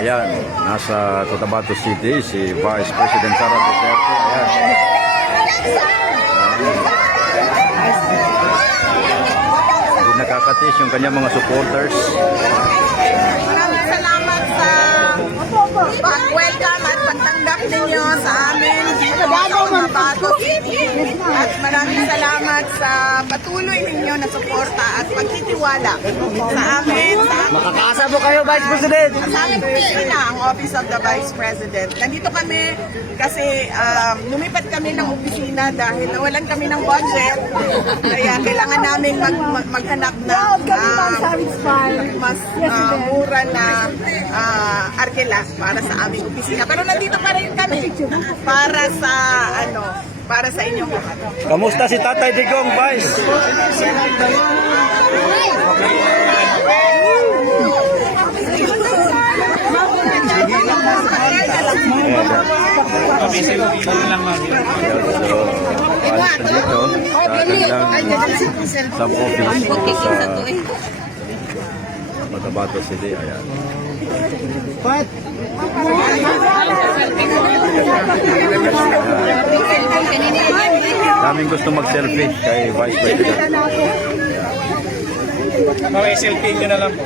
Ayan, nasa Cotabato City si Vice President Sara Duterte. Ayan. Hindi nakakatis yung kanyang mga supporters. Maraming salamat sa pag-welcome at pagtanggap ninyo sa amin dito sa Cotabato City. At maraming salamat sa patuloy ninyo na suporta at pagtitiwala sa amin. Makakaasa po kayo, Vice President! Sa aming opisina, ang Office of the Vice President. Nandito kami kasi lumipat kami ng opisina dahil nawalan kami ng budget. Kaya kailangan namin maghanap ng mas mura na arkela para sa aming opisina. Pero nandito pa rin kami para sa inyong lahat. Kamusta si Tatay Digong, Vice? Sa office sa Cotabato City. Ayan. Daming gusto mag-selfie kay Vice President. Mga selfie nyo na lang po.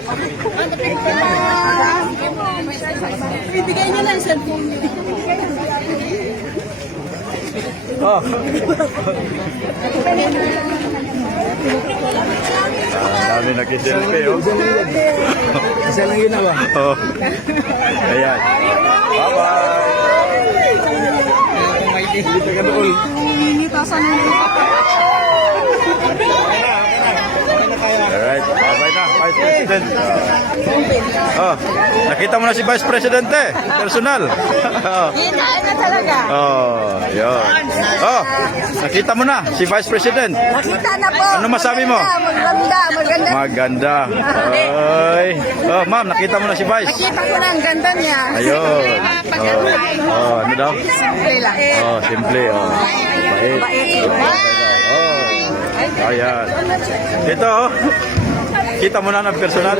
Bibigay niyo lang cellphone. Oh. Dami nag-selfie, oh. Isa lang yun na ba? Oh. Ayan. Bye-bye. Hindi ka doon. Alright, bye-bye na, Vice President. Oh, nakita mo na si Vice President eh, personal. Oh. Kita na talaga. Oh, yun. Oh, nakita mo na si Vice President. Nakita na po. Ano masabi mo? Maganda. Maganda. Ay. Oh, ma'am, nakita mo na si Vice. Nakita ko na ang ganda niya. Ayun. Oh, ano daw? Simple lang. Oh, simple. Oh. Bait. Oh. Ayan. Ito, oh. Kita mo na ng personal.